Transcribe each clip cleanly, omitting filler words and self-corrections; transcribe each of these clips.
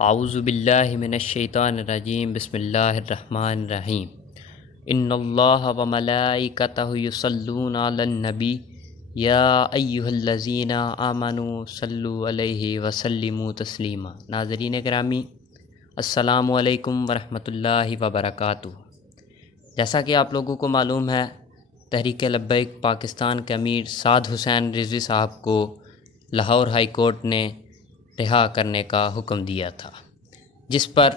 اعوذ باللہ من الشیطان الرجیم بسم اللہ الرحمن الرحیم ان اللہ وملائکتہ یصلون علی النبی یا ایہا الذین آمنوا صلوا علیہ وسلموا تسلیما۔ ناظرین گرامی، السلام علیکم ورحمۃ اللہ وبرکاتہ۔ جیسا کہ آپ لوگوں کو معلوم ہے، تحریک لبیک پاکستان کے امیر صاحب حسین رضوی صاحب کو لاہور ہائی کورٹ نے رہا کرنے کا حکم دیا تھا، جس پر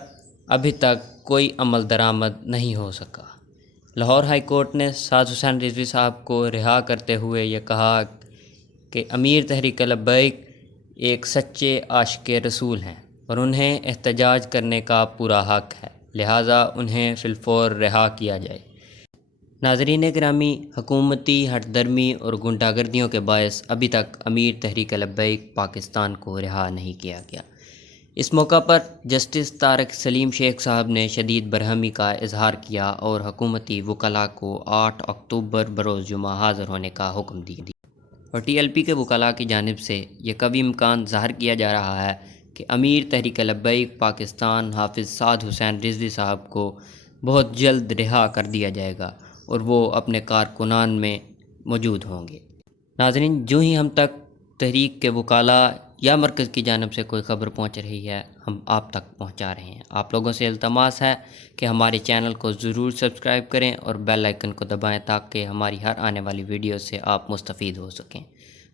ابھی تک کوئی عمل درآمد نہیں ہو سکا۔ لاہور ہائی کورٹ نے صاحب حسین رضوی صاحب کو رہا کرتے ہوئے یہ کہا کہ امیر تحریک لبیک ایک سچے عاشق رسول ہیں اور انہیں احتجاج کرنے کا پورا حق ہے، لہٰذا انہیں فی الفور رہا کیا جائے۔ ناظرین گرامی، حکومتی ہٹ درمی اور غنڈہ گردیوں کے باعث ابھی تک امیر تحریک لبیک پاکستان کو رہا نہیں کیا گیا۔ اس موقع پر جسٹس طارق سلیم شیخ صاحب نے شدید برہمی کا اظہار کیا اور حکومتی وکلاء کو 8 اکتوبر بروز جمعہ حاضر ہونے کا حکم دیا اور ٹی ایل پی کے وکلاء کی جانب سے یہ قوی امکان ظاہر کیا جا رہا ہے کہ امیر تحریک لبیک پاکستان حافظ صاحب حسین رضوی صاحب کو بہت جلد رہا کر دیا جائے گا اور وہ اپنے کارکنان میں موجود ہوں گے۔ ناظرین، جو ہی ہم تک تحریک کے وکلاء یا مرکز کی جانب سے کوئی خبر پہنچ رہی ہے، ہم آپ تک پہنچا رہے ہیں۔ آپ لوگوں سے التماس ہے کہ ہمارے چینل کو ضرور سبسکرائب کریں اور بیل آئیکن کو دبائیں تاکہ ہماری ہر آنے والی ویڈیو سے آپ مستفید ہو سکیں۔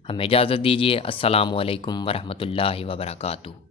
ہمیں اجازت دیجیے۔ السلام علیکم ورحمۃ اللہ وبرکاتہ۔